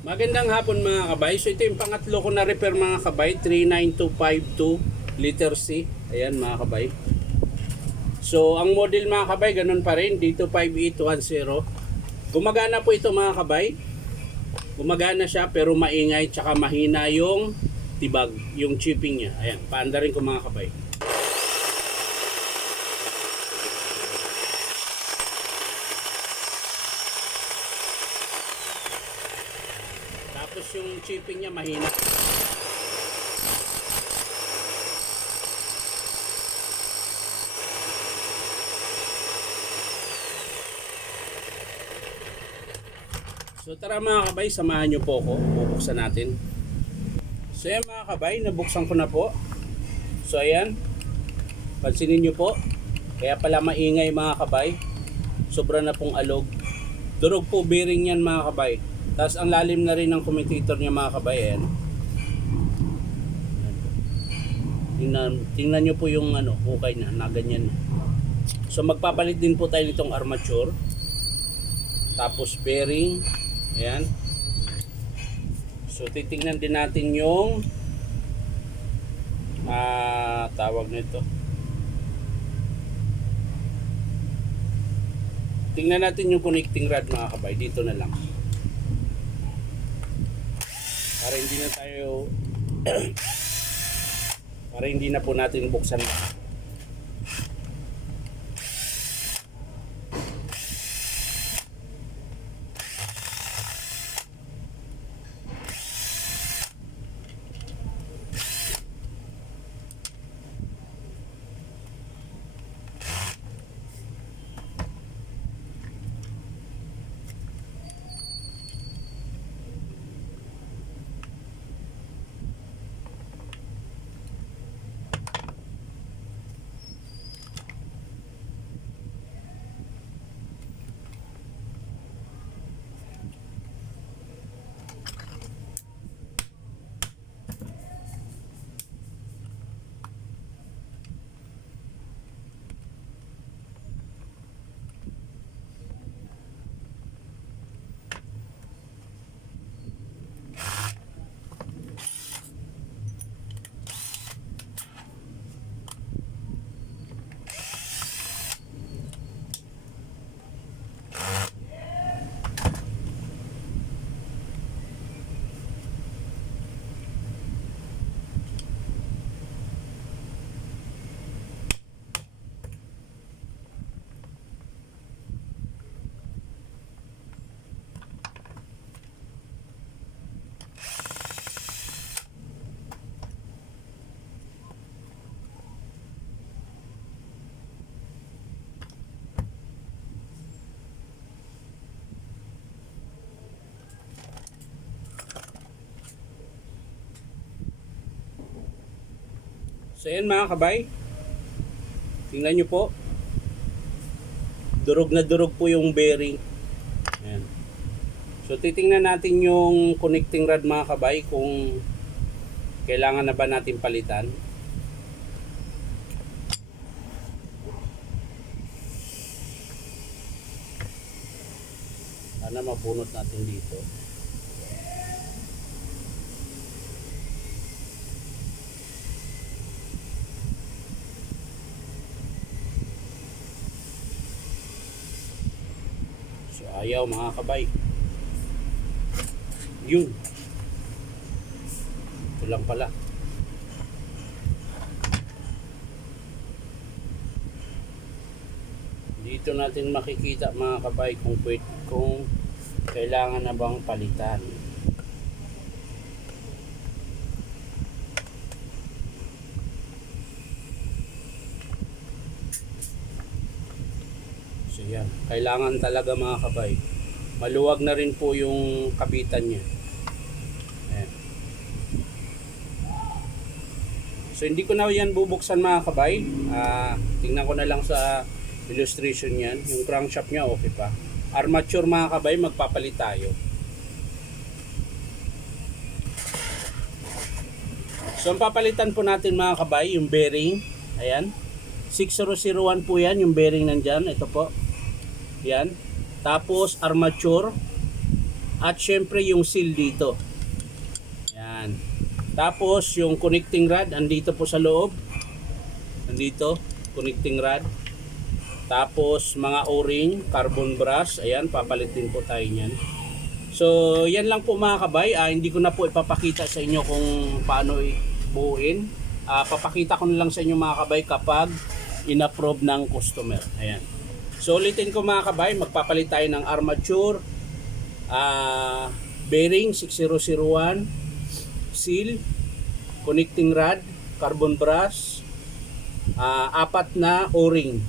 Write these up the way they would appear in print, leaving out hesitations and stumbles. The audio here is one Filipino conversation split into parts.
Magandang hapon mga kabay. So ito yung pangatlo ko na repair mga kabay. 39252 liter C. Ayan mga kabay. So ang model mga kabay ganun pa rin. Dito 5810. Gumagana po ito mga kabay. Gumagana siya pero maingay tsaka mahina yung tibag. Yung chipping niya. Ayan. Paanda rin ko mga kabay. Tapos yung chipping niya mahina. So tara mga kabay, samahan nyo po ako. Bubuksan natin. So yan mga kabay, nabuksan ko na po. So ayan. Pansinin nyo po. Kaya pala maingay mga kabay. Sobra na pong alog. Durog po bearing yan mga kabay. Tapos ang lalim na rin ng commutator niya mga kabay. Ayan. Tingnan nyo po yung hukay na ganyan. So magpapalit din po tayo nitong armature. Tapos bearing. Ayan. So titingnan din natin yung tawag nito. Tingnan natin yung connecting rod mga kabay. Dito na lang. Para hindi na tayo para hindi na po natin buksan. So yan mga kabay. Tingnan nyo po. Durog na durog po yung bearing. Ayan. So titingnan natin yung connecting rod mga kabay kung kailangan na ba natin palitan. Sana mabunot natin dito. Ayaw mga kabay. Yun. Ito lang pala. Dito natin makikita mga kabay kung kailangan na bang palitan. So yan, kailangan talaga mga kabay. Maluwag na rin po yung kabitan niya. Ayan. So hindi ko na yan bubuksan mga kabay. Tingnan ko na lang sa illustration yan. Yung crankshaft niya okay pa. Armature mga kabay, magpapalit tayo. So ang papalitan po natin mga kabay, yung bearing. Ayan. 6001 po yan, yung bearing nandyan. Ito po. Yan. Tapos armature. At syempre yung seal dito. Yan. Tapos yung connecting rod andito po sa loob. Andito, connecting rod. Tapos mga o-ring, carbon brass, ayan, papalit din po tayo niyan. So, yan lang po mga kabay. Hindi ko na po ipapakita sa inyo kung paano buuin. Papakita ko na lang sa inyo mga kabay kapag in-approve ng customer. Ayan. So, ulitin ko mga kabay, magpapalit tayo ng armature, bearing 6001, seal, connecting rod, carbon brass, 4 na o-ring.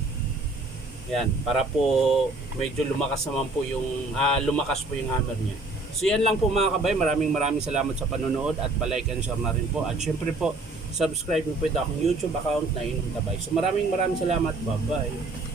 Yan, para po medyo lumakas naman po yung lumakas po yung hammer niya. So yan lang po mga kabay, maraming salamat sa panonood at palike and share na rin po. At syempre po, subscribe po ito akong YouTube account na Inom Tabay. So maraming salamat, bye bye.